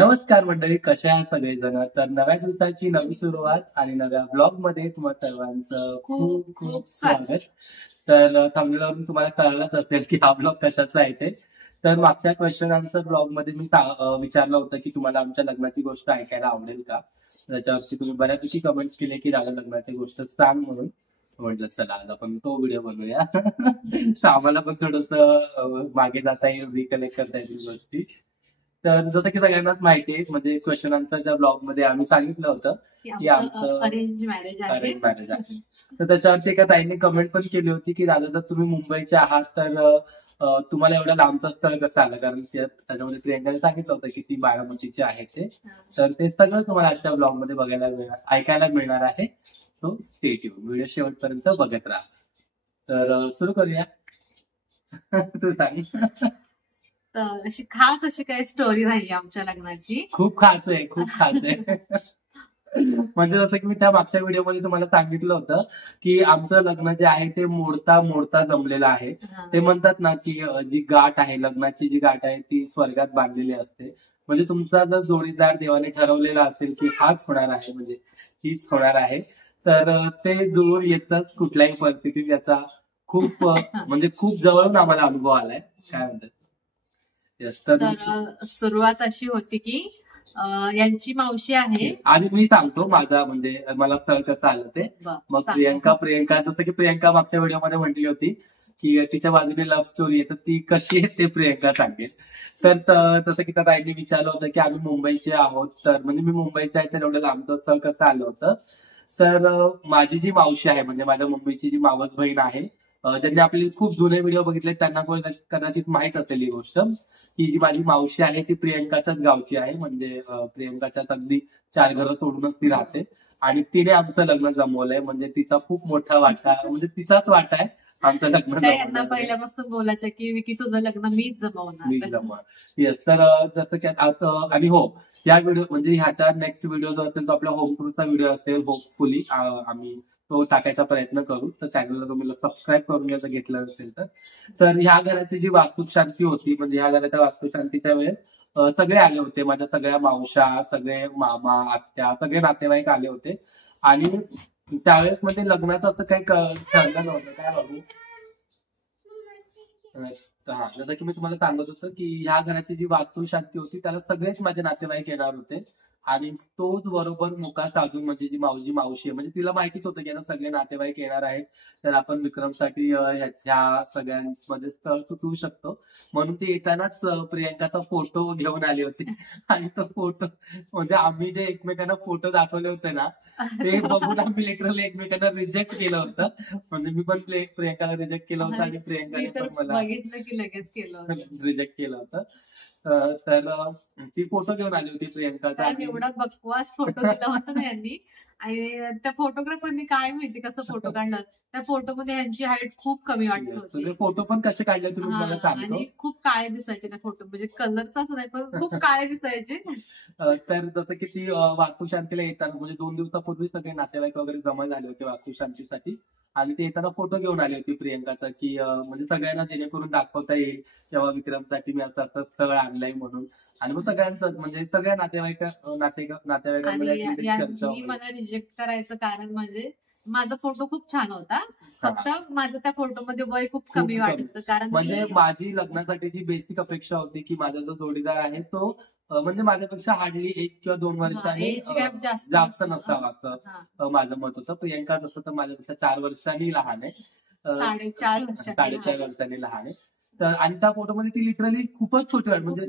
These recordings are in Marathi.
नमस्कार मंडळी, कशा आहात सगळेजण? तर नव्या दिवसाची नवी सुरुवात आणि नव्या ब्लॉग मध्ये तुम्हा सर्वांचं खूप खूप स्वागत. तर थंबनेलवरून तुम्हाला कळलंच असेल की हा ब्लॉग कशाचा आहे ते. तर मागच्या क्वेश्चन आन्सर ब्लॉग मध्ये मी विचारलं होतं की तुम्हाला आमच्या लग्नाची गोष्ट ऐकायला आवडेल का. त्याच्यावरती तुम्ही बऱ्यापैकी कमेंट केले की दादा लग्नाची गोष्ट सांग म्हणून. म्हटलं चला आज आपण तो व्हिडिओ बनवूया. तर आम्हाला पण थोडस मागे जाता येईल, रिकलेक्ट करता येईल गोष्टी. तर जसं की सगळ्यांनाच माहिती आहे, म्हणजे क्वेश्चन आन्सरच्या ब्लॉग मध्ये आम्ही सांगितलं होतं की आमचं अरेंज मॅरेज अरेंज मॅरेज आहे. तर त्याच्यावरती एका ताईने कमेंट पण केली होती की दादा जर तुम्ही मुंबईचे आहात तर तुम्हाला एवढं लांबचं स्थळ कसं आलं, कारण त्याच्यामध्ये प्रियंकाने सांगितलं होतं की ती बारामतीची आहे ते. तर ते सगळं तुम्हाला आजच्या ब्लॉग मध्ये ऐकायला मिळणार आहे. सो स्टे ट्यून, व्हिडिओ शेवटपर्यंत बघत राहा. तर सुरू करूया. तू सांग. तर अशी खास अशी काही स्टोरी नाही आमच्या लग्नाची. खूप खास आहे, खूप खास आहे. म्हणजे जसं की मी त्या मागच्या व्हिडिओमध्ये तुम्हाला सांगितलं होतं की आमचं लग्न जे आहे ते मोडता मोडता जमलेलं आहे. ते म्हणतात ना की जी गाठ आहे, लग्नाची जी गाठ आहे ती स्वर्गात बांधलेली असते. म्हणजे तुमचा जर जोडीदार देवाने ठरवलेला असेल की हाच होणार आहे, म्हणजे हीच होणार आहे, तर ते जुळून येतच कुठल्याही परिस्थितीत. याचा खूप म्हणजे खूप जवळून आम्हाला अनुभव आलाय. काय म्हणतात. तर सुरुवात अशी होती की यांची मावशी आहे. आधी मी सांगतो माझा, म्हणजे मला स्थळ कसं आलं ते. मग प्रियंका जसं की प्रियंका मागच्या व्हिडिओमध्ये म्हटली होती की तिच्या बाजूने लव्ह स्टोरी आहे, तर ती कशी आहे ते प्रियंका सांगेल. तर तसं की त्या ताईने विचारलं होतं की आम्ही मुंबईचे आहोत, तर म्हणजे मी मुंबईचं आहे, तर एवढं लांबचं स्थळ कसं आलं होतं. तर माझी जी मावशी आहे, म्हणजे माझ्या मुंबईची जी मावस बहीण आहे, ज्यांनी आपले खूप जुने व्हिडिओ बघितले त्यांना कदाचित माहित असेल ही गोष्ट की जी माझी मावशी आहे ती प्रियंकाच्याच गावची आहे. म्हणजे प्रियंकाच्याच अगदी 4 घरं सोडूनच ती राहते आणि तिने आमचं लग्न जमवलंय. म्हणजे तिचा खूप मोठा वाटा, म्हणजे तिचाच वाटा आहे आमचं लग्न. यांना पहिल्यापासून बोलायचं की विकी तुझं लग्न मीच जमवणार. येस. तर जसं की आणि हो, या व्हिडिओ म्हणजे ह्याच्या नेक्स्ट व्हिडिओ जो असेल तो आपल्या होम टूरचा व्हिडिओ असेल. होपफुली आम्ही तो टाकायचा प्रयत्न करू. तर चॅनलला तुम्ही सबस्क्राईब करून घ्यायचं घेतलं असेल तर ह्या घराची जी वास्तुशांती होती, म्हणजे ह्या घराच्या वास्तुशांतीच्या वेळेस सगळे आले होते. माझ्या सगळ्या मावशा, सगळे मामा, आत्या, सगळे नातेवाईक आले होते. आणि त्यावेळेस म्हणजे लग्नाचं असं काही ठरलं नव्हतं. काय बाबू. हा, जसं की मी तुम्हाला सांगत होतो की ह्या घराची जी वास्तुशांती होती त्याला सगळेच माझे नातेवाईक येणार होते. आणि तोच बरोबर मुका साधून, म्हणजे जी मावशी आहे, म्हणजे तिला माहितीच होतं की सगळे नातेवाईक येणार आहेत, तर आपण विक्रमसाठी ह्या सगळ्यांमध्ये स्थळ सुचवू शकतो. म्हणून ती येतानाच प्रियंकाचा फोटो घेऊन आली होती. आणि तो फोटो म्हणजे आम्ही जे एकमेकांना फोटो दाखवले होते ना, ते बघून आम्ही लिटरली एकमेकांना रिजेक्ट केलं होतं. म्हणजे मी पण प्रियंकाला रिजेक्ट केलं होतं आणि प्रियंकाने पण मला बघितलं की लगेच केलं रिजेक्ट केलं होतं. तर ती फोटो घेऊन आली होती प्रियंकाचा. एवढा बकवास फोटो दिला होता ना यांनी. आणि त्या फोटोग्राफरनी काय माहिती कसं फोटो काढलं. त्या फोटोमध्ये यांची हाईट खूप कमी वाटत होती. फोटो पण कसे काढले तुम्ही मला सांगतो. आणि खूप काळे दिसायचे त्या फोटो, म्हणजे कलरचाच नाही पण खूप काळे दिसायचे. तर जसं की ती वास्तुशांतीला येताना, म्हणजे 2 दिवसापूर्वी सगळे नातेवाईक वगैरे जमा झाले होते वास्तुशांतीसाठी. आणि ते येताना फोटो घेऊन आली होती प्रियंकाचा की म्हणजे सगळ्यांना जेणेकरून दाखवता येईल तेव्हा विक्रमसाठी मी आता स्थळ आणलंय म्हणून. आणि मग सगळ्यांचंच, म्हणजे सगळ्या नातेवाईकांमध्ये चर्चा. मला रिजेक्ट करायचं कारण म्हणजे माझा फोटो खूप छान होता, फक्त माझं त्या फोटोमध्ये वय खूप कमी वाटतं. कारण म्हणजे माझी लग्नासाठीची बेसिक अपेक्षा होती की माझा जो जोडीदार आहे तो म्हणजे माझ्यापेक्षा हार्डली 1 किंवा 2 वर्षांनी जास्त नसावा असं माझं मत होतं. प्रियंका जसं तर माझ्यापेक्षा 4 वर्षांनी लहान आहे. 4.5 वर्षांनी लहान आहे. तर आणि त्या फोटोमध्ये ती लिटरली खूपच छोटी वाटत, म्हणजे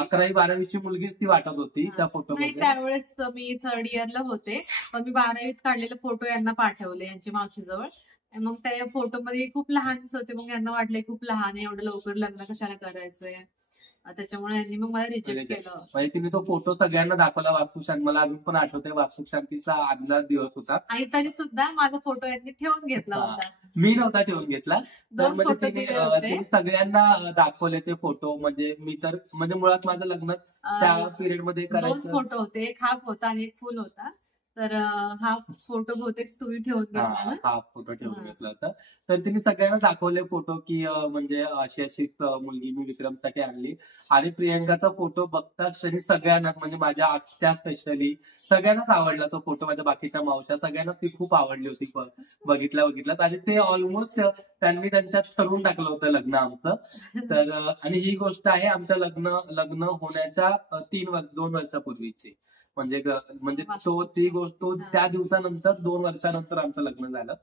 11वी-12वीची मुलगी ती वाटत होती त्या फोटोमध्ये. त्यावेळेस मी 3rd इयरला होते, पण मी 12वीत काढलेले फोटो यांना पाठवले यांच्या मावशीजवळ. मग त्या फोटोमध्ये खूप लहान दिसत होते. मग यांना वाटलंय खूप लहान आहे, एवढं लवकर लग्न कशाला करायचंय. त्याच्यामुळे यांनी मग मला रिजेक्ट केलं. म्हणजे तिने तो फोटो सगळ्यांना दाखवला वास्तुशांती. मला अजून पण आठवतंय वास्तुशांतीचा आदला दिवस होता. आणि तरी सुद्धा माझा फोटो यांनी ठेवून घेतला होता. मी नव्हता ठेवून घेतला. तर म्हणजे तिने सगळ्यांना दाखवले ते फोटो. म्हणजे मी तर म्हणजे मुळात माझं लग्न त्या पिरियड मध्ये करायचं. 2 फोटो होते, एक हाफ होता आणि एक फुल होता. तर हा फोटो बहुतेक तुम्ही ठेवून घेतला ना? हा फोटो ठेवून घेतला होता. तर तिने सगळ्यांना दाखवले फोटो की म्हणजे अशी अशीच मुलगी मी विक्रमसाठी आणली. आणि प्रियंकाचा फोटो बघता क्षणी सगळ्यांनाच, म्हणजे माझ्या आत्या स्पेशली सगळ्यांनाच आवडला तो फोटो. माझ्या बाकीच्या मावश्या सगळ्यांना ती खूप आवडली होती बघितल्यात. आणि ते ऑलमोस्ट त्यांनी त्यांच्यात ठरवून टाकलं होतं लग्न आमचं. तर आणि ही गोष्ट आहे आमच्या लग्न होण्याच्या 2 वर्षापूर्वीची. म्हणजे ती गोष्ट त्या दिवसानंतर 2 वर्षानंतर आमचं लग्न झालं.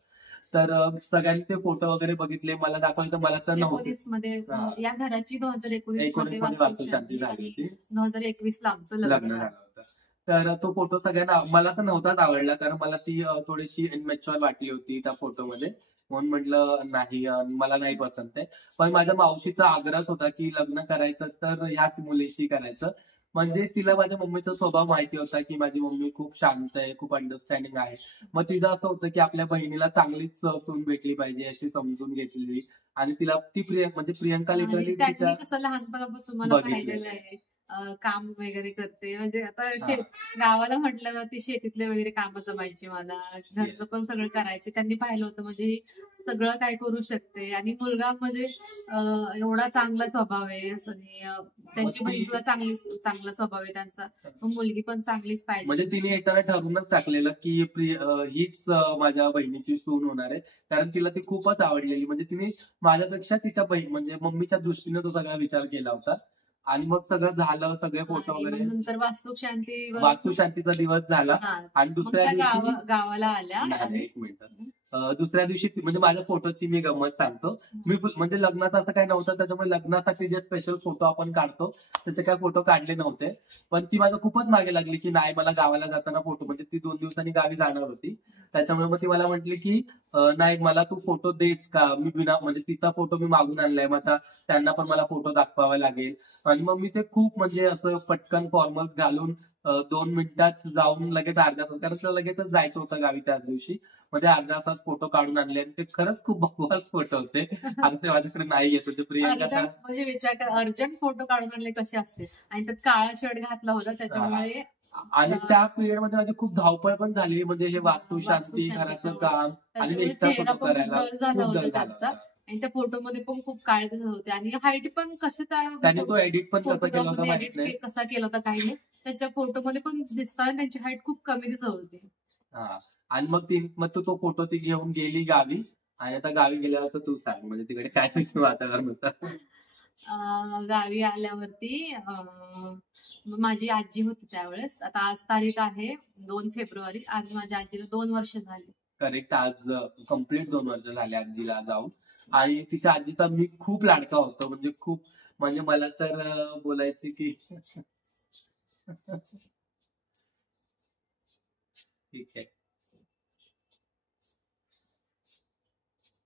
तर सगळ्यांनी ते फोटो वगैरे बघितले, मला दाखवले, तर मला तर नव्हते. 19 मध्ये या घराची 2019 मध्ये वास्तुशांती झाली होती. 2021 ला आमचं लग्न झालं होतं. तर तो फोटो सगळ्यांना, मला तर नव्हताच आवडला, कारण मला ती थोडीशी इनमॅच्युअर वाटली होती त्या फोटोमध्ये. म्हणून म्हटलं नाही, मला नाही पसंत आहे. पण माझ्या मावशीचा आग्रह होता की लग्न करायचं तर ह्याच मुलीशी करायचं. म्हणजे तिला माझ्या मम्मीचा स्वभाव माहिती होता की माझी मम्मी खूप शांत आहे, खूप अंडरस्टँडिंग आहे. मग तिचं असं होतं की आपल्या बहिणीला चांगलीच सून भेटली पाहिजे अशी समजून घेतलेली. आणि तिला ती म्हणजे प्रियंका लिटरली त्यांनी कसं लहानपणापासून मला पाहिलेलं आहे, काम वगैरे करते. म्हणजे आता गावाला म्हटलं ती शेतीतले वगैरे काम जमायची मला, घरचं पण सगळं करायचे. त्यांनी पाहिलं होतं म्हणजे सगळं काय करू शकते. आणि मुलगा म्हणजे एवढा चांगला स्वभाव आहे. आणि त्यांची बहीण सुद्धा चांगला स्वभाव आहे त्यांचा. मुलगी पण चांगलीच पाहिजे. म्हणजे तिने एकदा ठरवूनच टाकलेलं की हीच माझ्या बहिणीची सून होणार आहे. कारण तिला ती खूपच आवडलेली. म्हणजे तिने माझ्यापेक्षा तिच्या बहीण म्हणजे मम्मीच्या दृष्टीने तो सगळा विचार केला होता. आणि मग सगळं झालं, सगळे फोटो वगैरे. नंतर वास्तुशांतीचा दिवस झाला. आणि दुसऱ्या दिवशी गावाला आल्या. एक मिनिट, दुसऱ्या दिवशी म्हणजे माझ्या फोटोची मी गंमत सांगतो. मी म्हणजे लग्नाचं असं काही नव्हतं, त्याच्यामुळे लग्नासाठी जे स्पेशल फोटो आपण काढतो तसे काय फोटो काढले नव्हते. पण ती माझं खूपच मागे लागली की नाही, मला गावाला जाताना फोटो, म्हणजे ती 2 दिवसांनी गावी जाणार होती. त्याच्यामुळे मग ती मला म्हटली की नाही, मला तू फोटो देच का. मी म्हणजे तिचा फोटो मी मागून आणलाय, मग आता त्यांना पण मला फोटो दाखवावा लागेल. आणि मग मी ते खूप म्हणजे असं पटकन फॉर्मल घालून 2 मिनिटात जाऊन लगेच अर्ध्या तास, कारण तुला लगेचच जायचं होतं गावी त्याच दिवशी. मध्ये अर्धा तास फोटो काढून आणले आणि ते खरंच खूप बकवास फोटो होते. आणि ते माझ्याकडे नाही येत होते. प्रियंका म्हणजे विचार अर्जंट फोटो काढून आणले कसे असते. आणि त्यात काळा शर्ट घातला होता त्याच्यामुळे. आणि त्या पिरियड मध्ये माझी खूप धावपळ पण झाली. म्हणजे हे वास्तुशांती, घराचं काम आणि एकटा फोटो करायला झाला होता त्यांचा. आणि त्या फोटोमध्ये पण खूप काळे दिसत होते. आणि हाईट पण कसं त्याने तो एडिट पण कसं केला होता माहित नाही, कसा केला होता काही नाही. त्याच्या फोटोमध्ये पण दिसताना त्यांची हाईट खूप कमी दिसत होती. आणि मग तो फोटो ती घेऊन गेली गावी. आणि आता गावी गेल्यावर तर तू सांग, म्हणजे तिकडे काय वातावरण होतं. गावी आल्यावरती माझी आजी होती त्यावेळेस. आता आज तारीख आहे 2 फेब्रुवारी. आज माझ्या आजीला 2 वर्ष झाली. करेक्ट, आज कम्प्लीट 2 वर्ष झाले आजीला जाऊन. आणि तिच्या आजीचा मी खूप लाडका होतो. म्हणजे खूप, म्हणजे मला तर बोलायचे की ठीक आहे.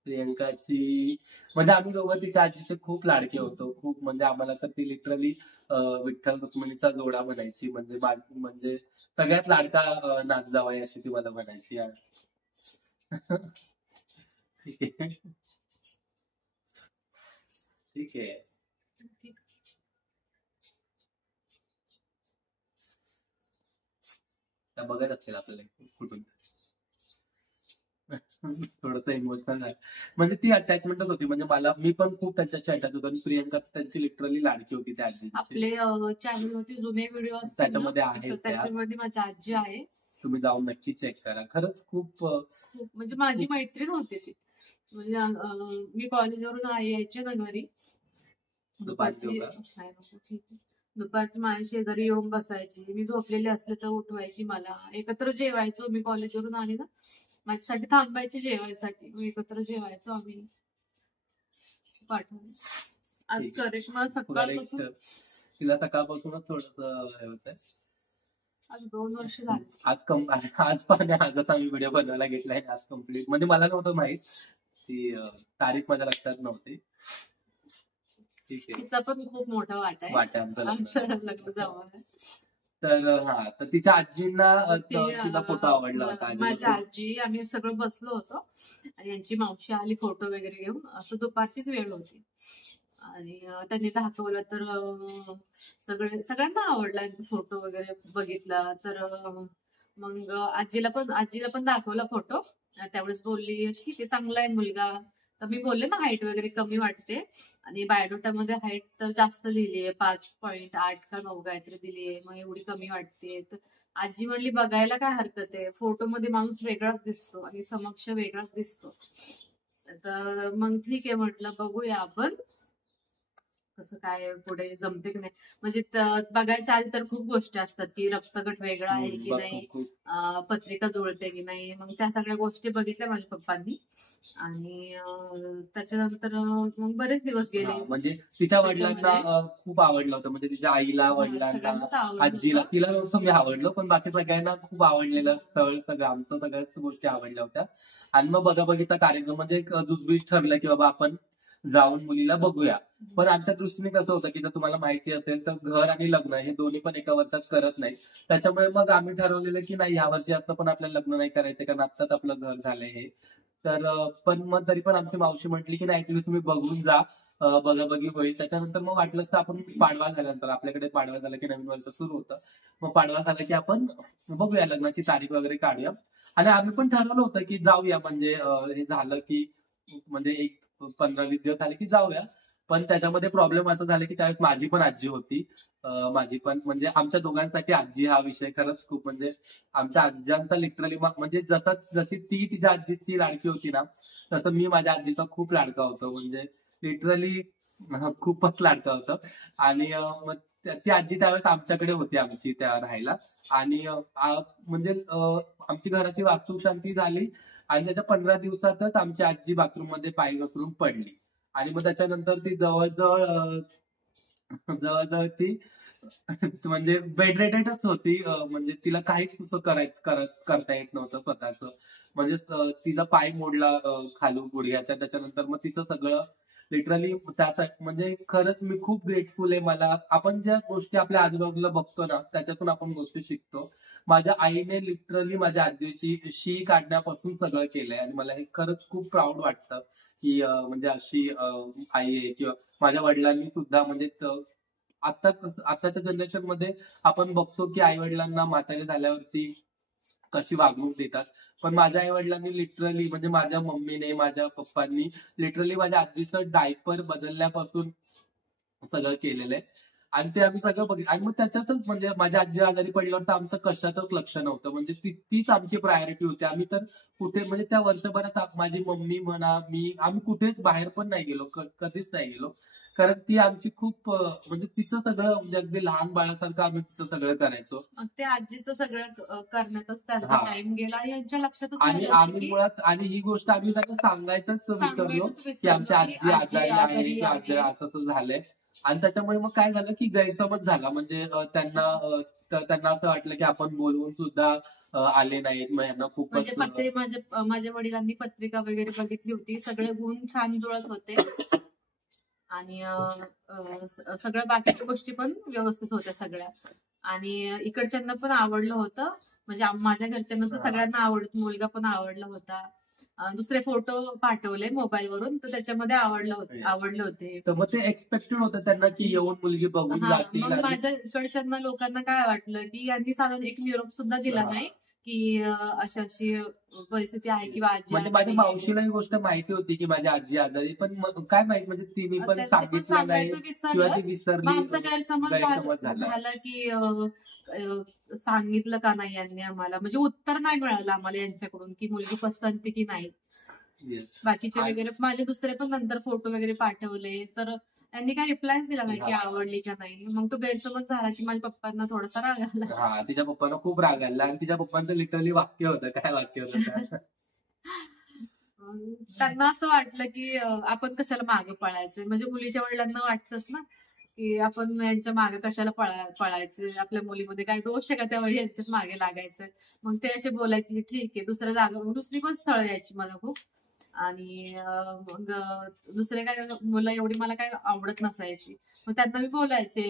प्रियंकाची म्हणजे आम्ही दोघं तिच्या आजीचे खूप लाडके होतो. खूप, म्हणजे आम्हाला तर ती लिटरली विठ्ठल रुक्मिणीचा जोडा म्हणायची. म्हणजे सगळ्यात लाडका नात जावई अशी ती मला म्हणायची. ठीक आहे, ठीक आहे. त्या बघत असतील आपल्याला कुठून. थोडस इमोशनल आहे. म्हणजे ती अटॅचमेंटच होती. म्हणजे मी पण खूप त्यांच्याशी अटॅच होतो. आणि प्रियंका त्यांची लिटरली लाडकी होती त्या आजी. आपले चॅनलवरती जुने व्हिडिओ त्याच्यामध्ये आहेत, त्याच्यामध्ये माझी आजी आहे. तुम्ही जाऊन नक्की चेक करा. खरंच खूप म्हणजे माझी मैत्रीण होती ती. म्हणजे मी कॉलेजवरून यायचे ना घरी, दुपारची माझ्या शेजारी येऊन बसायची. मी झोपलेली असले तर उठवायची मला. एकत्र जेवायचो. मी कॉलेजवरून आली ना, माझ्यासाठी थांबायचे जेवायसाठी. मग एकत्र जेवायचो आम्ही. पाठवून आज करेक्ट मला सकाळपासून, तिला सकाळपासूनच थोडस हे होत. आज 2 वर्ष झाले. आज आजच आम्ही व्हिडिओ बनवायला घेतलाय. आज कम्प्लीट, म्हणजे मला नव्हतं माहित, ती तारीख माझ्या लक्षात नव्हती. ठीक आहे, तिचा पण खूप मोठा वाटा आहे आमचं लग्न जवळ. तर तिच्या आजींना तिला फोटो आवडला होता. माझी आजी, आम्ही सगळं बसलो होतो आणि यांची मावशी आली फोटो वगैरे घेऊन. असं दुपारचीच वेळ होती. आणि त्यांनी दाखवलं तर सगळ्यांना आवडला यांचा फोटो वगैरे बघितला. तर मग आजीला पण दाखवला फोटो. त्यावेळेस बोलली ठीक आहे, चांगला आहे मुलगा. तर मी बोलले ना हाईट वगैरे कमी वाटते, आणि बायोडोटामध्ये हाईट तर जास्त लिहिली आहे, 5.8 का 9 काहीतरी दिली आहे, मग एवढी कमी वाटते. तर आजी म्हणली बघायला काय हरकत आहे, फोटोमध्ये माणूस वेगळाच दिसतो आणि समक्ष वेगळाच दिसतो. तर मग ठीक आहे म्हटलं, बघूया आपण कसं काय पुढे जमते की नाही. म्हणजे बघायच्या आधी तर खूप गोष्टी असतात की रक्तगट वेगळा आहे की नाही, पत्रिका जुळते की नाही. मग त्या सगळ्या गोष्टी बघितल्या माझ्या पप्पांनी, आणि त्याच्यानंतर मग बरेच दिवस गेले. म्हणजे तिच्या वडिलांना खूप आवडलं होतं, म्हणजे तिच्या आईला, वडिलांना, आजीला, तिला नव्हतं मी आवडलो, पण बाकी सगळ्यांना खूप आवडलेलं स्थळ, सगळं आमचं सगळ्याच गोष्टी आवडल्या होत्या. आणि मग बघाबघीचा कार्यक्रम म्हणजे जुजबीज ठरलं की बाबा आपण जाऊन मुलीला बघूया. पण आमच्या दृष्टीने कसं होतं की जर तुम्हाला माहिती असेल तर घर आणि लग्न हे दोन्ही पण एका वर्षात करत नाही. त्याच्यामुळे मग आम्ही ठरवलेलं की नाही, या वर्षी असं पण आपल्याला लग्न नाही करायचं, कारण आत्ताच आपलं घर झालंय हे. तर पण मग तरी पण आमची मावशी म्हटली की नाही, ऍक्च्युली तुम्ही बघून जा, बघाबघी होईल. त्याच्यानंतर मग वाटलं तर आपण पाडवा झाल्यानंतर, आपल्याकडे पाडवा झाला की नवीन वर्ष सुरू होतं, मग पाडवा झाला की आपण बघूया, लग्नाची तारीख वगैरे काढूया. आणि आम्ही पण ठरवलं होतं की जाऊया, म्हणजे हे झालं की म्हणजे एक 15-20 दिवस झाले की जाऊया. पण त्याच्यामध्ये प्रॉब्लेम असं झाला की त्यावेळेस माझी पण आजी होती. माझी पण म्हणजे आमच्या दोघांसाठी आजी हा विषय खरंच खूप, म्हणजे आमच्या आज्यांचा लिटरली, म्हणजे जशी ती तिच्या आजीची लाडकी होती ना, तसं मी माझ्या आजीचा खूप लाडका होतो, म्हणजे लिटरली खूपच लाडका होतं. आणि मग ती आजी त्यावेळेस आमच्याकडे होती, आमची त्या राहायला. आणि म्हणजे आमची घराची वास्तुशांती झाली आणि त्याच्या 15 दिवसातच आमची आजी बाथरूम मध्ये पाय घसरून पडली. आणि मग त्याच्यानंतर ती जवळजवळ ती म्हणजे बेडरेटेडच होती. म्हणजे तिला काहीच करता येत नव्हतं स्वतःच. म्हणजे तिचा पाय मोडला खालून गुडघ्याच्या. त्याच्यानंतर मग तिचं सगळं लिटरली त्यासाठी, म्हणजे खरंच मी खूप ग्रेटफुल आहे. मला आपण ज्या गोष्टी आपल्या आजूबाजूला बघतो ना, त्याच्यातून आपण गोष्टी शिकतो. माझ्या आईने लिटरली माझ्या आजीची शी काढण्यापासून सगळं केलंय, आणि मला हे खरंच खूप प्राऊड वाटतं की म्हणजे अशी आई आहे. किंवा माझ्या वडिलांनी सुद्धा, म्हणजे आताच्या जनरेशन मध्ये आपण बघतो की आई वडिलांना म्हातारे झाल्यावरती कशी वागणूक देतात. पण माझ्या आई वडिलांनी लिटरली, म्हणजे माझ्या मम्मीने, माझ्या पप्पांनी लिटरली माझ्या आजीचं डायपर बदलल्यापासून सगळं केलेलं आहे. आणि ते आम्ही सगळं बघितलं. आणि मग त्याच्यातच, म्हणजे माझ्या आजी आजारी पडल्यावर तर आमचं कशातच लक्ष नव्हतं, म्हणजे तीच आमची प्रायोरिटी होती. आम्ही तर कुठे, म्हणजे त्या वर्षभरात माझी मम्मी म्हणा, आम्ही कुठेच बाहेर पण नाही गेलो, कधीच नाही गेलो. कारण ती आमची खूप, म्हणजे तिचं सगळं, म्हणजे अगदी लहान बाळासारखं आम्ही तिचं सगळं करायचो. ते आजीचं सगळं करण्यातच त्यांचा टाइम गेला, यांच्या लक्षातच. आणि आम्ही मुळात, आणि ही गोष्ट आम्ही त्यांना सांगायचंच विसरलो की आमच्या आजी आजारी आहे, आजी असं झालंय. आणि त्याच्यामुळे मग काय झालं की गैरसमज झाला. म्हणजे त्यांना असं वाटलं की आपण बोलवून सुद्धा आले नाहीत, मग यांना खूपच. म्हणजे माझ्या वडिलांनी पत्रिका वगैरे बघितली होती, सगळे गुण छान जुळत होते, आणि सगळ्या बाकीच्या गोष्टी पण व्यवस्थित होत्या सगळ्या. आणि इकडच्यांना पण आवडलं होतं, म्हणजे माझ्या घरच्यांना तर सगळ्यांना आवडत, मुलगा पण आवडला होता. दुसरे फोटो पाठवले मोबाईलवरून, तर त्याच्यामध्ये आवडले होते. तर मग ते एक्सपेक्टेड होतं त्यांना की येऊन मुलगी बघून जातील. मग माझ्या इकडच्यांना लोकांना काय वाटलं की यांनी साधारण एक निरोप सुद्धा दिला नाही की अशी परिस्थिती आहे किंवा आजी. म्हणजे माझ्या मावशीला ही गोष्ट माहिती होती की माझी आजी आजारी, पण काय माहित, म्हणजे तिने पण सांगितलं नाही किंवा ती विसरली. आमचा गैरसमज झाला की सांगितलं का नाही यांनी आम्हाला, म्हणजे उत्तर नाही मिळालं आम्हाला यांच्याकडून की मुलगी पसंती की नाही. बाकीचे वगैरे माझे दुसरे पण नंतर फोटो वगैरे पाठवले, तर त्यांनी काय रिप्लायच दिला नाही की आवडली का नाही. मग तो गैरसमज झाला की माझ्या पप्पांना थोडासा राग आला. हा, तिच्या पप्पांना खूप राग आला. आणि तिच्या पप्पांचं लिटरली वाक्य होतं, काय वाक्य होतं त्यांना असं वाटलं की आपण कशाला मागे पळायचं, म्हणजे मुलीच्या वडिलांना वाटतंच ना की आपण यांच्या मागे कशाला पळायचं, आपल्या मुलीमध्ये काय दोष आहे का, त्यावर यांच्याच मागे लागायचं. मग ते असे बोलायचे ठीक आहे, दुसऱ्या जागा, दुसरी पण स्थळं यायची मला खूप. आणि मग दुसरे काय मुलं एवढी मला काय आवडत नसायची, मग त्यांना मी बोलायचे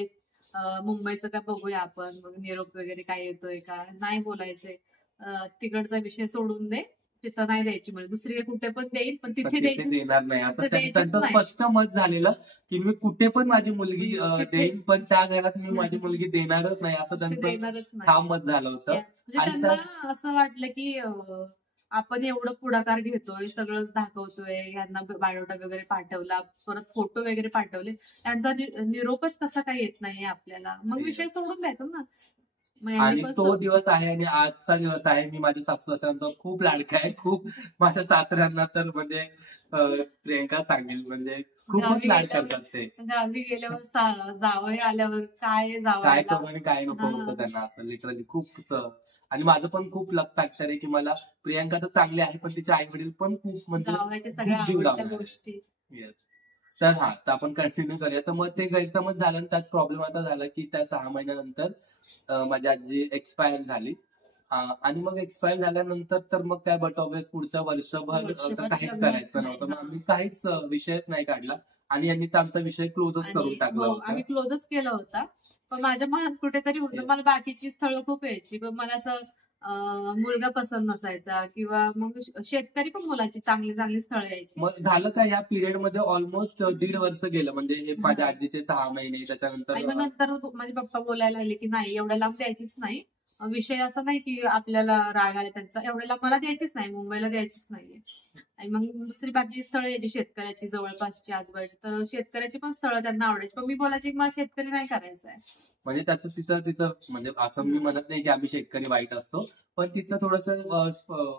मुंबईचं काय बघूया आपण, मग निरोप वगैरे काय येतोय का, नाही बोलायचे तिकडचा विषय सोडून दे, तिथं नाही द्यायची, म्हणजे दुसरी कुठे पण देईल पण तिथे देणार नाही. आता त्यांचं स्पष्ट मत झालेलं की मी कुठे पण माझी मुलगी देईन, पण त्या घरात मी माझी मुलगी देणारच नाही, असं त्यांचं ठाम मत झालं होतं. म्हणजे त्यांना असं वाटलं की आपण एवढं पुढाकार घेतोय, सगळं दाखवतोय, यांना बायोडा वगैरे पाठवला, परत फोटो वगैरे पाठवले, त्यांचा निरोपच कसा काय येत नाही आपल्याला, मग विषय सोडून द्यायचा ना. आणि तो दिवस आहे आणि आजचा दिवस आहे. मी माझ्या सासू सासऱ्यांचा खूप लाडका आहे, खूप माझ्या सासऱ्यांना तर म्हणजे प्रियंका सांगेल, म्हणजे खूपच लाड करतात ते. गावी गेल्यावर जावई आल्यावर काय करू आणि काय नको होतं त्यांना, असं लिटरली खूप. आणि माझं पण खूप लक फॅक्टर आहे की मला प्रियंका तर चांगली आहे, पण तिचे आई वडील पण खूप म्हणजे जीव लावतात गोष्टी. तर तर आपण कंटिन्यू करूया. तर मग ते गैरसमज झालं आणि त्यात प्रॉब्लेम आता झाला की त्या 6 महिन्यानंतर माझी आजी एक्सपायर झाली. आणि मग एक्सपायर झाल्यानंतर तर मग काय बट ऑब्वियस पुढच्या वर्षभर काहीच करायचं नव्हतं. मग आम्ही काहीच विषयच नाही काढला आणि यांनी तर आमचा विषय क्लोजच करून टाकला होता. आम्ही क्लोजच केला होता. पण माझ्या मनात कुठेतरी होतं, मला बाकीची स्थळं खूप यायची, पण मला असं मुलगा पसंत नसायचा, किंवा मग शेतकरी पण मुलाची चांगली चांगली स्थळं यायची. मग झालं का या पिरियड मध्ये ऑलमोस्ट 1.5 वर्ष गेलं, म्हणजे हे माझ्या आजीचे 6 महिने. त्याच्यानंतर माझे पप्पा बोलायला लागले की नाही, एवढ्या लांब द्यायचीच नाही. विषय असा नाही की आपल्याला राग आला त्यांचा, एवढ्या लांब मला द्यायचीच नाही, मुंबईला द्यायचीच नाहीये. आणि मग दुसरी बाकी स्थळं यायची शेतकऱ्याची, जवळपासची आजूबाजूची, तर शेतकऱ्याची पण स्थळं त्यांना आवडायची. पण मी बोलायची की मला शेतकरी नाही करायचं आहे. म्हणजे त्याचं तिचं म्हणजे असं मी म्हणत नाही की आम्ही शेतकरी वाईट असतो, पण तिचं थोडंसं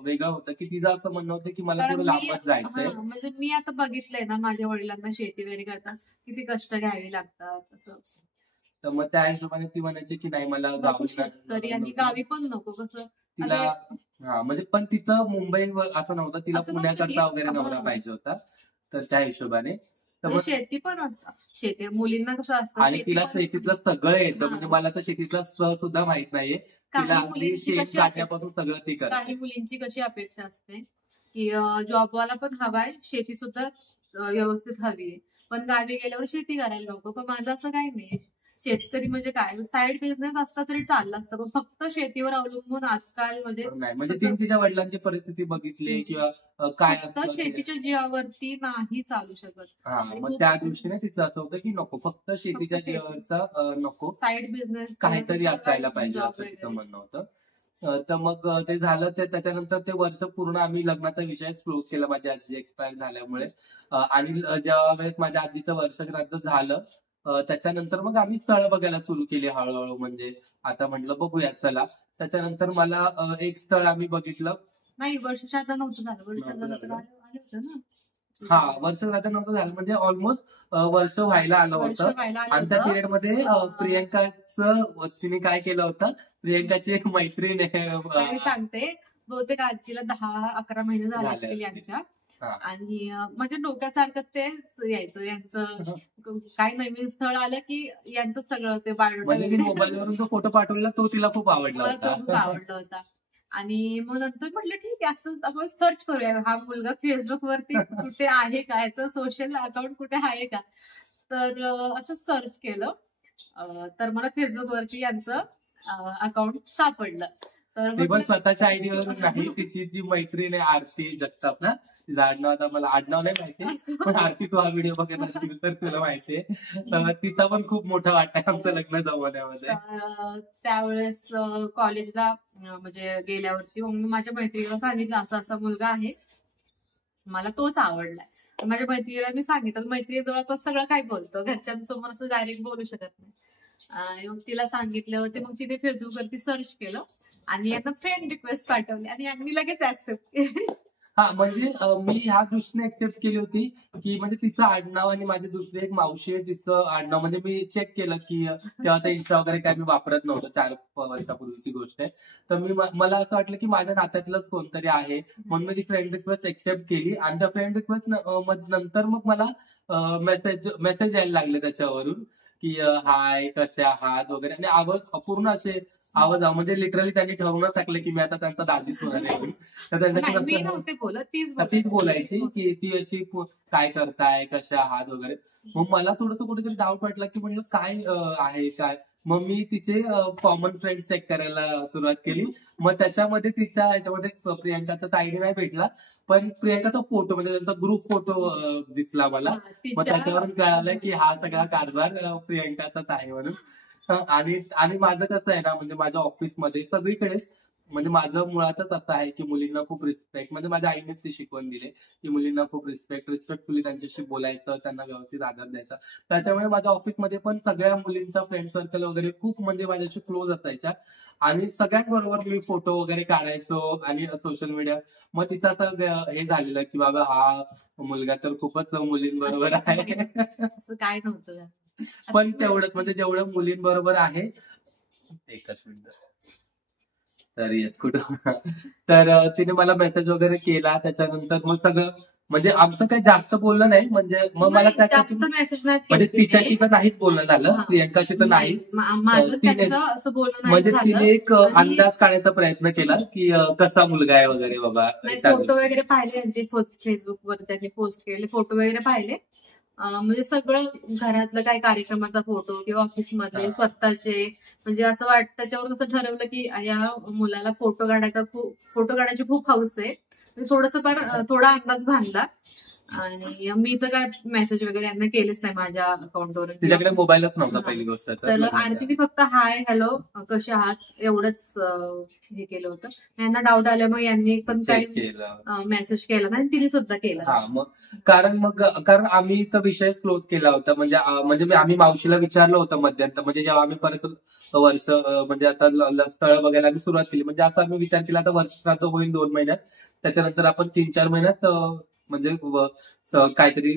वेगळं होतं की तिचं असं म्हणणं होतं की मला थोडं लांबच जायचंय. म्हणजे मी आता बघितलंय ना, माझ्या वडिलांना शेती वगैरे करतात, किती कष्ट घ्यावी लागतात असं. तर मग त्या हिशोबाने ती म्हणायची की नाही, मला गावी आणि गावी पण नको, कसं तिला म्हणजे पण तिचं मुंबईवर असं नव्हतं, तिला पुण्याकरता वगैरे नवरा पाहिजे होता. तर त्या हिशोबाने शेती पण असतं, शेती मुलींना कसं असतं, आणि तिला शेतीतलं सगळं येतं. म्हणजे मला तर शेतीतला सुद्धा माहित नाहीये. तिला शेत काढण्यापासून सगळं ती करते. काही मुलींची कशी अपेक्षा असते की जॉबवाला पण हवाय, शेती सुद्धा व्यवस्थित हवी आहे, पण गावी गेल्यावर शेती करायला नको. पण माझं असं काही नाही. शेतकरी म्हणजे काय, साईड बिझनेस असता तरी चाललं असतं, पण फक्त शेतीवर अवलंबून आजकाल म्हणजे तिच्या वडिलांची परिस्थिती बघितली किंवा काय शेतीच्या जीवावरती नाही चालू शकत. मग त्या दृष्टीने तिचं असं होतं की नको, फक्त शेतीच्या जीवावरचा नको, साईड बिझनेस काहीतरी असायला पाहिजे, असं तिचं म्हणणं होतं. तर मग ते झालं. त्याच्यानंतर ते वर्ष पूर्ण आम्ही लग्नाचा विषयच क्लोज केला माझी आजी एक्सपायर झाल्यामुळे. आणि ज्या वेळेस माझ्या आजीचं वर्षश्राद्ध झालं त्याच्यानंतर मग आम्ही स्थळं बघायला सुरू केली हळूहळू. म्हणजे आता म्हटलं बघूया चला. त्याच्यानंतर मला एक स्थळ आम्ही बघितलं. नाही, वर्षश्राद्ध नव्हतं झालं, वर्षश्राद्ध आलं होतं ना. वर्षश्राद्ध नव्हतं झालं, म्हणजे ऑलमोस्ट वर्ष व्हायला आलं होतं. आणि त्या पिरियड मध्ये प्रियंकाचं तिने काय केलं होतं, प्रियंकाची एक मैत्रीण आहे, सांगते, बहुतेक आजीला 10-11 महिने झाले असतील यांच्या. आणि म्हणजे डोक्यासारखं तेच यायचं, यांचं काय नवीन स्थळ आलं की यांचं सगळं ते बायोडाटा मोबाईलवरून जो फोटो पाठवला तो तिला खूप आवडला होता. आणि मग नंतर म्हटलं ठीक आहे, असं आपण सर्च करूया, हा मुलगा फेसबुक वरती कुठे आहे का, याचं सोशल अकाउंट कुठे आहे का. तर असं सर्च केलं, तर मला फेसबुक वरती यांचं अकाउंट सापडलं. ती पण स्वतःच्या आयडीवरून नाही, तिची जी मैत्रीण आहे आरती जगताप ना, तिचं आडनाव आता मला आडनाव नाही माहिती, पण आरती तू हा व्हिडिओ बघत असशील तर तुला माहितीये. तिचा पण खूप मोठा वाटा आहे आमचं लग्न जमवण्यामध्ये. त्यावेळेस कॉलेजला म्हणजे गेल्यावरती मग माझ्या मैत्रिणीला सांगितलं असं असा मुलगा आहे, मला तोच आवडलाय. माझ्या मैत्रिणीला मी सांगितलं, मैत्रिणी जवळपास सगळं काय बोलतो, घरच्यांसमोर असं डायरेक्ट बोलू शकत नाही. आणि मग तिला सांगितलं होते, मग तिने फेसबुकवरती सर्च केलं आणि यांना फ्रेंड रिक्वेस्ट पाठवली आणि यांनी लगेच ऍक्सेप्ट केली. म्हणजे मी ह्या दृष्टीने ऍक्सेप्ट केली होती की म्हणजे तिचं आडनाव आणि माझी दुसरी एक मावशी आहे तिचं आडनाव, म्हणजे मी चेक केलं की तेव्हा तर इंस्टा वगैरे काय मी वापरत नव्हतं, 4 वर्षापूर्वीची गोष्ट आहे. तर मला असं वाटलं की माझ्या नात्यातलंच कोणतरी आहे, म्हणून मी ती फ्रेंड रिक्वेस्ट ऍक्सेप्ट केली. आणि त्या फ्रेंड रिक्वेस्ट नंतर मग मला मेसेज यायला लागले त्याच्यावरून की हाय कसे आहात वगैरे, आणि आवाज पूर्ण असे आवाज म्हणजे लिटरली त्यांनी ठरवूनच टाकलं की मी आता त्यांचा दाजीच होणार आहे. तर त्यांच्याकडे तीच बोलायची की ती अशी काय करताय, कशा आहात वगैरे. मग मला थोडंसं कुठेतरी डाऊट वाटला की म्हणलं काय आहे काय, मग मी तिचे कॉमन फ्रेंड चेक करायला सुरुवात केली. मग त्याच्यामध्ये तिच्या ह्याच्यामध्ये प्रियंकाचा आयडी नाही भेटला, पण प्रियंकाचा फोटो म्हणजे त्यांचा ग्रुप फोटो दिसला मला. मग त्याच्यावरून कळालं की हा सगळा कारभार प्रियंकाचाच आहे म्हणून. आणि माझं कसं आहे ना, म्हणजे माझ्या ऑफिसमध्ये सगळीकडेच म्हणजे माझं मुळातच असं आहे की मुलींना खूप रिस्पेक्ट, म्हणजे माझ्या आईनेच ती शिकवण दिली की मुलींना खूप रिस्पेक्टफुली त्यांच्याशी बोलायचं, त्यांना व्यवस्थित आदर द्यायचा. त्याच्यामुळे माझ्या ऑफिसमध्ये पण सगळ्या मुलींचा फ्रेंड सर्कल वगैरे खूप म्हणजे माझ्याशी क्लोज असायच्या आणि सगळ्यांबरोबर मी फोटो वगैरे काढायचो आणि सोशल मीडिया. मग तिचं असं हे झालेलं की बाबा हा मुलगा तर खूपच मुलींबरोबर आहे. काय नव्हतं पण तेवढंच म्हणजे जेवढं मुलींबरोबर आहे. एकच मिनिट. तर येस कुठं तर तिने मला मेसेज वगैरे केला. त्याच्यानंतर मग सगळं म्हणजे आमचं काही जास्त बोलणं नाही, म्हणजे मग मला जास्त मेसेज म्हणजे तिच्याशी तर नाहीच बोलणं झालं, प्रियंकाशी तर नाही. म्हणजे तिने एक अंदाज काढायचा प्रयत्न केला की कसा मुलगा आहे वगैरे बाबा. फोटो वगैरे पाहिले त्यांचे फेसबुकवर त्यांनी पोस्ट केले, फोटो वगैरे पाहिले. म्हणजे सगळं घरातलं काही कार्यक्रमाचा फोटो किंवा ऑफिसमधले स्वतःचे, म्हणजे असं वाटतं त्याच्यावरून असं ठरवलं की या मुलाला फोटो काढायची खूप हौस आहे. थोडंसं थोडा अंदाज बांधला आणि मी तर काय मेसेज वगैरे यांना केलेच नाही माझ्या अकाउंटवर. तिच्याकडे मोबाईलच नव्हता पहिली गोष्ट. तर आरतीने फक्त हाय हॅलो कसे आहात एवढंच हे केलं होतं. यांना डाऊट आल्यामुळे यांनी पण काही मेसेज केला नाही, तिने सुद्धा केला. कारण आम्ही तर विषयच क्लोज केला होता. म्हणजे आम्ही मावशीला विचारलं होतं मध्यंतर, म्हणजे जेव्हा आम्ही परत वर्ष म्हणजे आता स्थळ बघायला आम्ही सुरुवात केली, म्हणजे आता आम्ही विचार केला आता वर्ष श्राद्ध होईल 2 महिन्यात, त्याच्यानंतर आपण 3-4 महिन्यात म्हणजे काहीतरी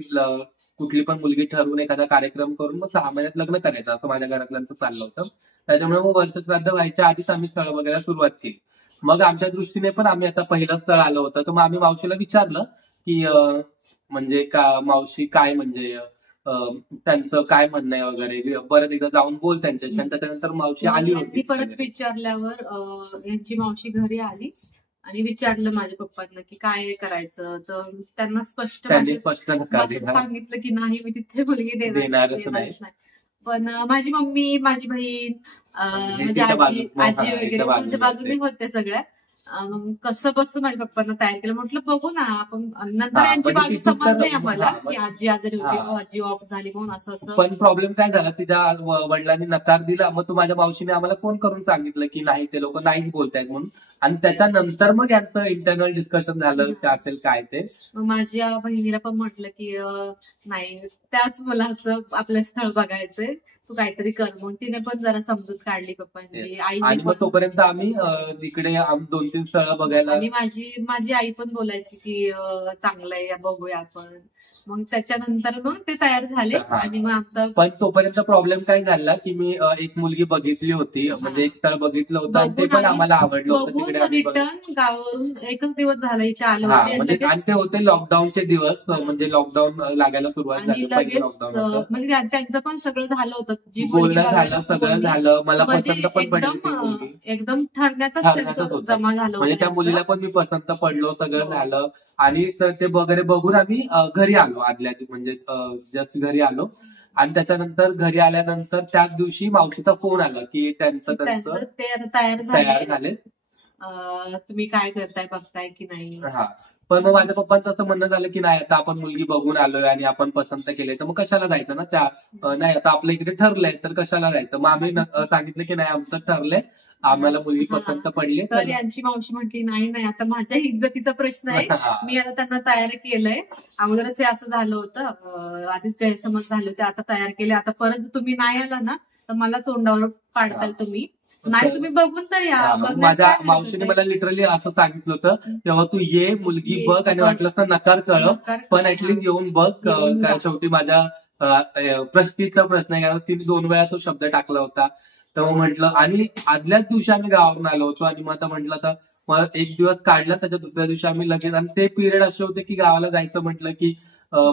कुठली पण मुलगी ठरवून एखादा कार्यक्रम करून मग 6 महिन्यात लग्न करायचं असं माझ्या घरातल्यांचं चाललं होतं. त्याच्यामुळे मग वर्ष श्राद्ध व्हायच्या आधीच आम्ही स्थळ बघायला सुरुवात केली. मग आमच्या दृष्टीने पण आम्ही आता पहिलं स्थळ आलं होतं, तर मग आम्ही मावशीला विचारलं की म्हणजे मावशी काय म्हणजे त्यांचं काय म्हणणं आहे वगैरे, परत एकदा जाऊन बोल त्यांच्याशी. आणि त्याच्यानंतर मावशी आली होती. परत विचारल्यावर यांची मावशी घरी आली आणि विचारलं माझ्या पप्पांना की काय करायचं, तर त्यांना स्पष्ट सांगितलं की नाही मी तिथे मुलगी देणारच नाही. पण माझी मम्मी, माझी बहीण, माझी आजी वगैरे त्यांच्या बाजूने होत्या सगळ्या. मग कसं बसतं माझ्या पप्पांना तयार केलं. म्हटलं बघू ना आपण, नंतर यांची बाजू समजली आम्हाला की आजी आजारी होती, आजी ऑफ झाली म्हणून असं. पण प्रॉब्लेम काय झाला, तिच्या वडिलांनी नकार दिला. मग माझ्या मावशीने आम्हाला फोन करून सांगितलं की नाही ते लोक नाहीच बोलतायत म्हणून. आणि त्याच्यानंतर मग यांचं इंटरनल डिस्कशन झालं असेल काय ते. माझ्या बहिणीला पण म्हटलं की नाही त्याच मुलाचं आपलं स्थळ बघायचंय, तू काहीतरी कर. मग तिने पण जरा समजूत काढली पप्पांची. आणि मग तोपर्यंत आम्ही तिकडे 2-3 स्थळं बघायला. आणि माझी आई पण बोलायची की चांगलं आहे बघूया आपण. मग त्याच्यानंतर मग ते तयार झाले. आणि मग आमचा पण तोपर्यंत प्रॉब्लेम काय झाला की मी एक मुलगी बघितली होती, म्हणजे एक स्थळ बघितलं होतं आणि ते पण आम्हाला आवडलं होतं. तिकडे रिटर्न गावावरून एकच दिवस झाला इथे आलो म्हणजे. आणि ते होते लॉकडाऊनचे दिवस, म्हणजे लॉकडाऊन लागायला सुरुवात झाली पहिलं लॉकडाऊन. म्हणजे त्यांचं पण सगळं झालं होतं, बोलणं झालं, सगळं झालं. मला पसंत पण पडली, एकदम ठरण्यातच जमा झालं. म्हणजे त्या मुलीला पण मी पसंत पडलो, सगळं झालं. आणि ते वगैरे बघून आम्ही घरी आलो आदल्या म्हणजे जस्ट घरी आलो. आणि त्याच्यानंतर घरी आल्यानंतर त्याच दिवशी मावशीचा फोन आला की त्यांचं ते तयार झाले, तुम्ही काय करताय बघताय की नाही. पण मग माझ्या पप्पांचं असं म्हणणं झालं की नाही आता आपण मुलगी बघून आलोय आणि आपण पसंत केलंय तर मग कशाला जायचं ना, नाही आता आपल्या इकडे ठरलंय तर कशाला जायचं. मग आम्ही सांगितलं की नाही आमचं ठरलंय, आम्हाला मुलगी पसंत पडली. तर यांची मावशी म्हटली नाही आता माझ्या इज्जतीचा प्रश्न आहे, मी आता त्यांना तयार केलंय. अगोदरच हे असं झालं होतं, आधीच गैरसमज झाले होते, आता तयार केले. आता परत तुम्ही नाही आला ना तर मला तोंडावर पाडताल तुम्ही, नाही तुम्ही बघून तर या. माझ्या मावशीने मला लिटरली असं सांगितलं होतं, तेव्हा तू ये मुलगी बघ आणि वाटलं तर नकार कळव, पण ऍटलीस्ट येऊन बघ. कारण शेवटी माझ्या प्रेस्टिजचा प्रश्न आहे, कारण तिने 2 वेळा तो शब्द टाकला होता. तर म्हटलं, आणि आदल्याच दिवशी आम्ही गावावरून आलो होतो आणि मग आता म्हटलं आता मला 1 दिवस काढला, त्याच्या दुसऱ्या दिवशी आम्ही लगेच. आणि ते पिरियड असे होते की गावाला जायचं म्हटलं की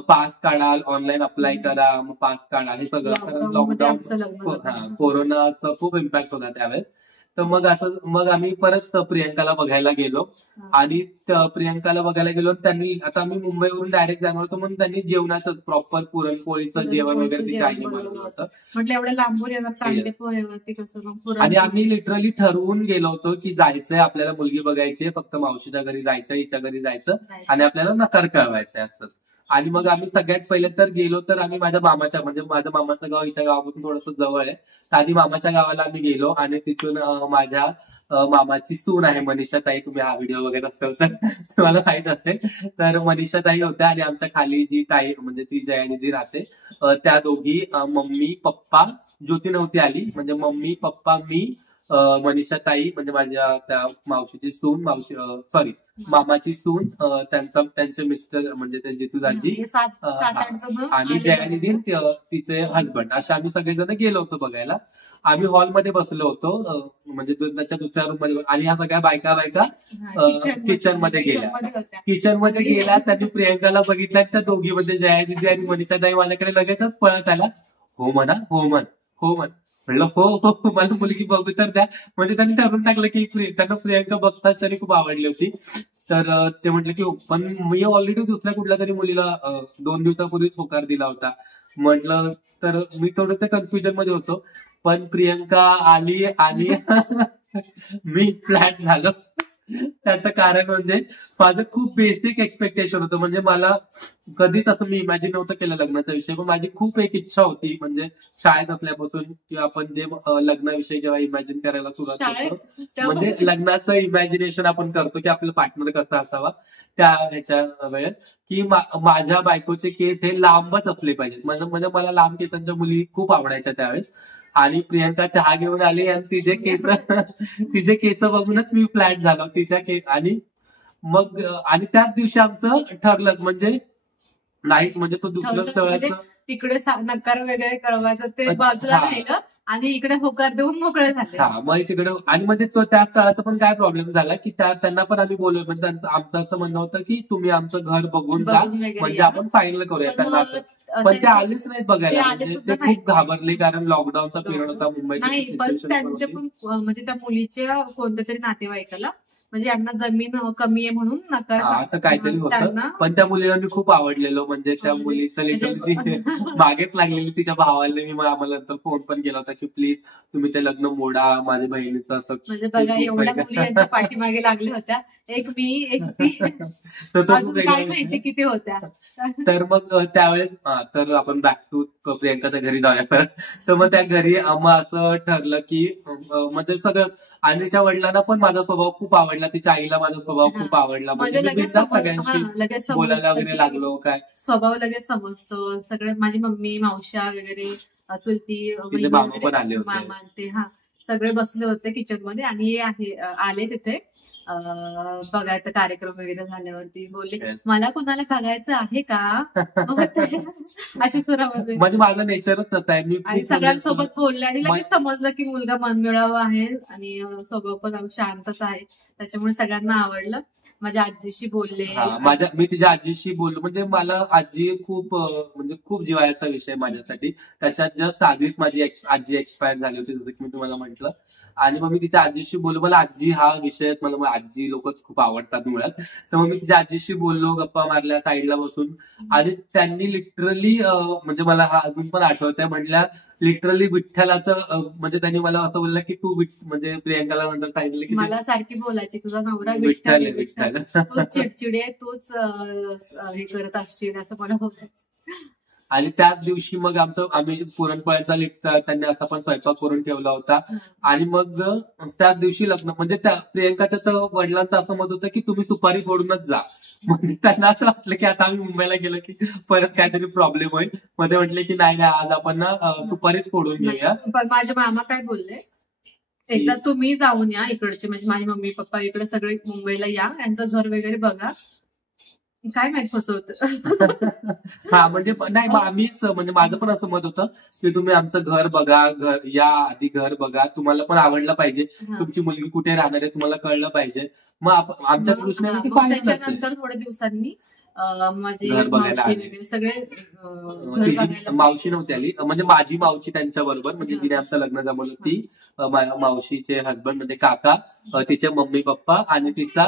पास काढाल, ऑनलाईन अप्लाय करा, मग पास काढा, हे सगळं. लॉकडाऊन, कोरोनाचा खूप इम्पॅक्ट होता त्यावेळेस. तर मग आम्ही परत प्रियंकाला बघायला गेलो. आणि प्रियंकाला बघायला गेलो, त्यांनी आता आम्ही मुंबईवरून डायरेक्ट जाणार होतो म्हणून त्यांनी जेवणाचं प्रॉपर पुरणपोळीचं जेवण वगैरे तिच्या आईने बनवलं होतं. म्हटलं एवढं लांबून येणार कांदे पोहेवरती कसं. आणि आम्ही लिटरली ठरवून गेलो होतो की जायचंय आपल्याला, मुलगी बघायची, फक्त मावशीच्या घरी जायचं, हिच्या घरी जायचं आणि आपल्याला नकार कळवायचंय असं. आणि मग आम्ही सगळ्यात पहिले तर गेलो तर आम्ही माझ्या मामाचं गाव हिच्या गावापासून थोडंसं जवळ आहे, तर आधी मामाच्या गावाला आम्ही गेलो. आणि तिथून माझ्या मामाची सून आहे मनीषा ताई, तुम्ही हा व्हिडिओ वगैरे असेल तर तुम्हाला माहित असेल, तर मनीषा ताई होत्या. आणि आमच्या खाली जी ताई म्हणजे ती जयानी जी राहते, त्या दोघी, मम्मी पप्पा, ज्योती नव्हती आली, म्हणजे मम्मी पप्पा मी, मनीषा ताई म्हणजे माझ्या त्या मावशीची सून, मामाची सून, त्यांचे मिस्टर म्हणजे त्यांची तुझाची, आणि जयानिधी तिचे हजबंड, असे आम्ही सगळेजण गेलो होतो बघायला. आम्ही हॉलमध्ये बसलो होतो, म्हणजे त्याच्या दुसऱ्या रूम मध्ये. आणि ह्या सगळ्या बायका किचन मध्ये गेल्या. त्यांनी प्रियंकाला बघितल्या, त्या दोघी म्हणजे जयानिधी आणि मनीषा ताई माझ्याकडे लगेचच पळत आला. हो म्हण म्हणलं हो मला मुलगी बघू तर द्या. म्हणजे त्यांनी ठरवून टाकलं की त्यांना प्रियंका बघताच तरी खूप आवडली होती. तर ते म्हटलं की पण मी ऑलरेडी दुसऱ्या कुठल्या तरी मुलीला 2 दिवसापूर्वीच होकार दिला होता म्हटलं. तर मी थोडं ते कन्फ्युजन मध्ये होतो. पण प्रियंका आली आणि मी फ्लॅट झालो. त्याचं कारण म्हणजे माझं खूप बेसिक एक्सपेक्टेशन होतं. म्हणजे मला कधीच असं मी इमॅजिन नव्हतं केलं लग्नाचा विषय, पण माझी खूप एक इच्छा होती. म्हणजे शाळेत असल्यापासून की आपण जे लग्नाविषयी जेव्हा इमॅजिन करायला सुरुवात करतो, म्हणजे लग्नाचं इमॅजिनेशन आपण करतो की आपलं पार्टनर कसा असावा, त्या ह्याच्या वेळेत की माझ्या बायकोचे केस हे लांबच असले पाहिजेत. म्हणजे मला लांब केसांच्या मुली खूप आवडायच्या त्यावेळेस. आणि प्रियंका चहा घेऊन आली आणि तिचे केस बघूनच मी फ्लॅट झालो तिच्या केस. आणि मग आणि त्याच दिवशी आमचं ठरलं, म्हणजे नाहीच म्हणजे तो दुसरं स्थळाचं तिकडे नकार वगैरे कळवायचं ते बाजूला राहिलं आणि इकडे होकार देऊन मोकळे झाले. मग तिकडे. आणि म्हणजे तो त्या स्थळाचा पण काय प्रॉब्लेम झाला की त्यांना पण आम्ही बोललो, म्हणजे आमचं असं म्हणणं होतं की तुम्ही आमचं घर बघून जा, म्हणजे आपण फायनल करूया त्यांना. पण ते आलेच नाहीत बघायला, म्हणजे ते खूप घाबरले, कारण लॉकडाऊनचा पिरियड होता मुंबईत. नाही, पण त्यांच्या पण म्हणजे त्या मुलीच्या कोणत्या तरी नातेवाईकाला म्हणजे यांना जमीन कमी आहे म्हणून नकार असं काहीतरी होतं. पण त्या मुलीला मी खूप आवडलेलो, म्हणजे त्या मुलीचं लिटरली मागेच लागलेली तिच्या भावाला. मी आम्हाला नंतर फोन पण केला होता की प्लीज तुम्ही ते लग्न मोडा, माझ्या बहिणीचं असं. म्हणजे बघा एवढ्या मुली यांच्या पाठीमागे लागल्या होत्या, एक मी एक ती, काय माहिती किती होत्या. तर मग त्यावेळेस तर आपण बॅक टू प्रियंकाच्या घरी जाऊया परत. तर मग त्या घरी आम्हाला असं ठरलं की म्हणजे सगळं. आणि तिच्या वडिलांना पण माझा स्वभाव खूप आवडला, तिच्या आईला माझा स्वभाव खूप आवडला. म्हणजे सगळ्यांशी बोलायला वगैरे लागलो. काय स्वभाव लगेच समजतो सगळे. माझी मम्मी, मावशा वगैरे असेल ती, मामा पण आले होते, मामा ते सगळे बसले होते किचन मध्ये. आणि आले तिथे बघायचा कार्यक्रम वगैरे झाल्यावरती बोलले मला कोणाला बघायचं आहे का, अशा सुरामध्ये. म्हणजे माझं नेचरच तसं आहे. मी आणि सगळ्यांसोबत बोलले आणि लगेच समजलं की मुलगा मनमिळावा आहे आणि स्वभाव पण शांतच आहे, त्याच्यामुळे सगळ्यांना आवडलं. माझ्या आजीशी बोलले, मी तिच्या आजीशी बोललो. म्हणजे मला आजी खूप जिव्हाळ्याचा विषय माझ्यासाठी. त्याच्यात जस्ट आधीच माझी आजी एक्सपायर झाली होती, जसं की मी तुम्हाला म्हटलं. आणि मग मी तिच्या आजीशी बोललो. मला आजी हा विषय, मला आजी लोकच खूप आवडतात मुळात. तर मग मी तिच्या आजीशी बोललो, गप्पा मारल्या साईडला बसून. आणि त्यांनी लिटरली म्हणजे मला हा अजून पण आठवत आहे, म्हणल्या लिटरली विठ्ठलाचं, म्हणजे त्यांनी मला असं बोललं की तू म्हणजे प्रियंकाला नंतर सांगितलं की मला सारखी बोलायची तुझा नवरा विठ्ठल आहे, तूच चिडचिडी आहे, तूच हे करत असशील असं मला बोलायचं. आणि त्याच दिवशी मग आम्ही पुरणपोळ्यांचा त्यांनी आता पण स्वयंपाक करून ठेवला होता. आणि मग त्याच दिवशी लग्न. म्हणजे त्या प्रियंकाच्या वडिलांचं असं मत होतं की तुम्ही सुपारी फोडूनच जा. म्हणजे त्यांना असं वाटलं की आता आम्ही मुंबईला गेलो की परत काहीतरी प्रॉब्लेम होईल. मध्ये म्हटले की नाही आज आपण सुपारीच फोडून घेऊया. पण माझे मामा काय बोलले, एकदा तुम्ही जाऊन या इकडचे, म्हणजे माझी मम्मी पप्पा इकडे सगळे मुंबईला या, यांचं घर वगैरे बघा. काय माहित फसवत. म्हणजे नाही, आम्हीच म्हणजे माझं पण असं मत होतं की तुम्ही आमचं घर बघा, आधी घर बघा, तुम्हाला पण आवडलं पाहिजे, तुमची मुलगी कुठे राहणार आहे तुम्हाला कळलं पाहिजे. मग आमच्या दृष्टीने त्याच्यानंतर थोड्या दिवसांनी माझे घर बघायला मावशी आले. वगैरे सगळे घर तिची बघायला. मावशी नव्हती आली, म्हणजे माझी मावशी त्यांच्या बरोबर, म्हणजे जिने आमचं लग्न जमवलं ती, मावशीचे हसबंड म्हणजे काका, तिचे मम्मी पप्पा आणि तिचा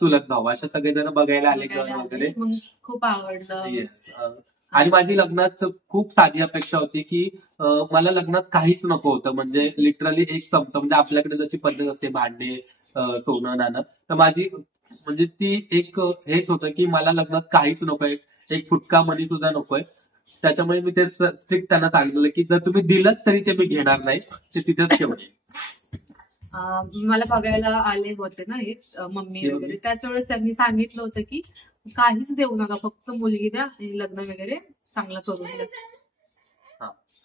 चुलत भाऊ, अशा सगळेजण बघायला आले घर बघायला वगैरे. आले. मग खूप आवडलं. Yes. आणि माझी लग्नात खूप साधी अपेक्षा होती की मला लग्नात काहीच नको होतं, म्हणजे लिटरली एक चमचा, म्हणजे आपल्याकडे जशी पद्धत असते भांडे, सोनं नाणं, तर माझी म्हणजे ती एक हेच होतं की मला लग्नात काहीच नकोय, एक फुटका मनी सुद्धा नकोय. त्याच्यामुळे मी ते स्ट्रिक्ट त्यांना सांगितलं की जर तुम्ही दिलं तरी ते मी घेणार नाही, ते तिथेच ठेवले. मला बघायला आले होते ना हे मम्मी वगैरे, त्याच वेळेस त्यांनी सांगितलं होतं की काहीच देऊ नका, फक्त मुलगी द्या आणि लग्न वगैरे चांगलं करून द्या.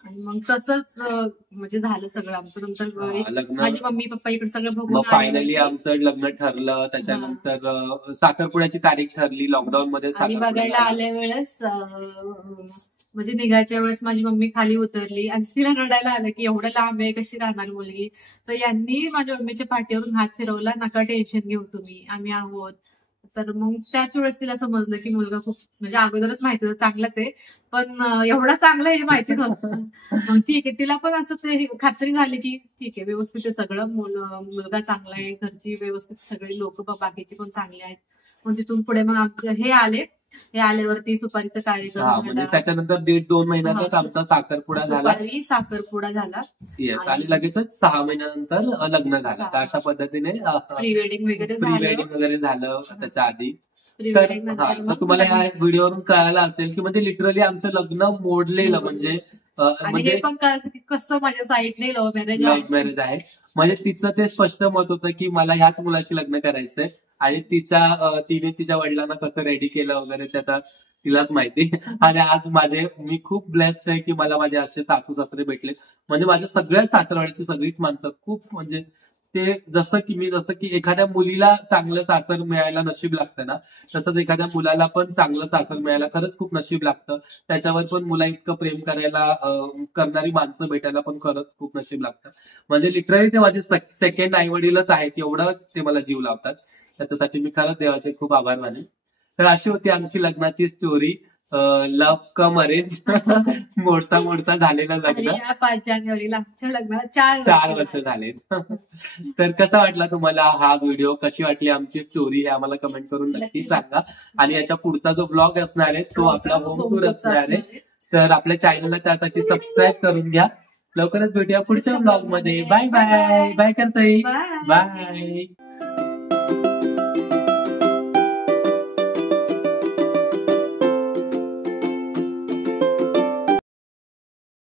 आणि मग तसंच म्हणजे झालं सगळं आमचं. नंतर माझी मम्मी पप्पा इकडे सगळं बघून फायनली आमचं लग्न ठरलं. त्याच्यानंतर साखरपुड्याची तारीख ठरली लॉकडाऊन मध्ये. आणि बघायला आल्या वेळेस म्हणजे निघायच्या वेळेस माझी मम्मी खाली उतरली आणि तिला रडायला आलं की एवढं लांब आहे, कशी राहणार मुलगी. तर यांनी माझ्या मम्मीच्या पाठीवरून हात फिरवला, नका टेन्शन घेऊ तुम्ही, आम्ही आहोत. तर मग त्याच वेळेस तिला समजलं की मुलगा खूप, म्हणजे अगोदरच माहिती होतं चांगलाच आहे, पण एवढा चांगला हे माहिती नव्हतं. मग ठीक आहे, तिला पण असं ते खात्री झाली की ठीक आहे, व्यवस्थित आहे सगळं, मुलगा चांगला आहे, घरची व्यवस्थित सगळे लोक बाकीचे पण चांगले आहेत. मग तिथून पुढे मग आमचे हे आल्यावरती सुपारीचा कार्यक्रम म्हणजे त्याच्यानंतर 1.5-2 महिन्यातच आमचा साखरपुडा झाला. साखरपुडा झाला आणि लगेचच 6 महिन्यानंतर लग्न झालं. तर अशा पद्धतीने प्री वेडिंग वगैरे झालं त्याच्या आधी. तर तुम्हाला ह्या व्हिडिओवरून कळायला असेल की म्हणजे लिटरली आमचं लग्न मोडलेलं, म्हणजे पण कळायचं की कसं माझ्या साईडने लव्ह मॅरेज आहे. म्हणजे तिचं ते स्पष्ट मत होतं की मला ह्याच मुलाशी लग्न करायचंय, आणि तिने तिच्या वडिलांना कसं रेडी केलं वगैरे त्याचा तिलाच माहिती. आणि आज मी खूप ब्लेस्ड आहे की मला माझे असे सासू सासरे भेटले. म्हणजे माझ्या सगळ्या सासरवाडीची सगळीच माणसं खूप, म्हणजे ते जसं की एखाद्या मुलीला चांगलं सासर मिळायला नशीब लागतं ना, तसंच एखाद्या मुलाला पण चांगलं सासर मिळायला खरंच खूप नशीब लागतं. त्याच्यावर पण मुला इतकं प्रेम करणारी माणसं भेटायला पण खरंच खूप नशीब लागतं. म्हणजे लिटरली ते माझे सेकंड आई वडीलच आहेत, एवढं ते मला जीव लावतात. त्याच्यासाठी मी खरंच देवाचे खूप आभार मानेन. तर अशी होती आमची लग्नाची स्टोरी, लव्ह कम अरेंज. मोडता झालेलं लग्न. 5 जानेवारीला आमच्या लग्नाला 4 वर्ष झाले. तर कसा वाटला तुम्हाला हा व्हिडिओ, कशी वाटली आमची स्टोरी, हे आम्हाला कमेंट करून नक्की सांगा. आणि याच्या पुढचा जो ब्लॉग असणार आहे तो आपला होम टूर असणार आहे. तर आपल्या चॅनलला त्यासाठी सबस्क्राईब करून घ्या. लवकरच भेटूया पुढच्या ब्लॉग मध्ये. Bye bye. बाय करताई. बाय.